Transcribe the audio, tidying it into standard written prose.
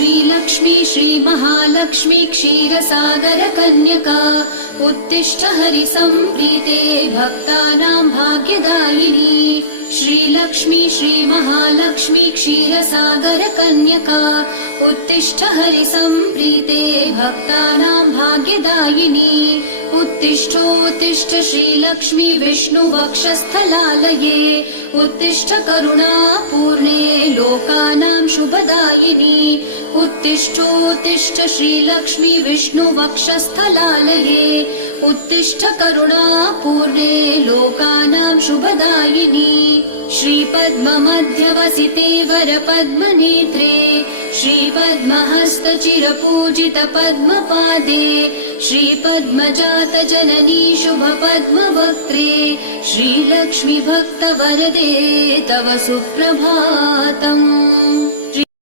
श्रीलक्ष्मी श्रीमहालक्ष्मी क्षीरसागर कन्यका उत्तिष्ठ हरिसम्प्रीते भक्तानां भाग्यदायिनी। श्रीलक्ष्मी श्रीमहालक्ष्मी क्षीरसागर कन्यका उत्तिष्ठ हरिसम्प्रीते भक्तानां भाग्यदायिनी। उत्तिष्ठोत्तिष्ठ श्रीलक्ष्मी विष्णुवक्षस्थलालये उत्तिष्ठ करुणापूर्णे लोकानां शुभदायिनी। उत्तिष्ठोत्तिष्ठ श्रीलक्ष्मी विष्णुवक्षस्थलालये उत्तिष्ठ करुणापूर्णे लोकानां शुभदायिनी। श्रीपद्ममध्यवसिते वरपद्मनेत्रे श्रीपद्महस्तचिरपूजित पद्मपादे श्रीपद्मजात जननी शुभपद्मवक्त्रे श्रीलक्ष्मी भक्तवरदे तव सुप्रभातम्।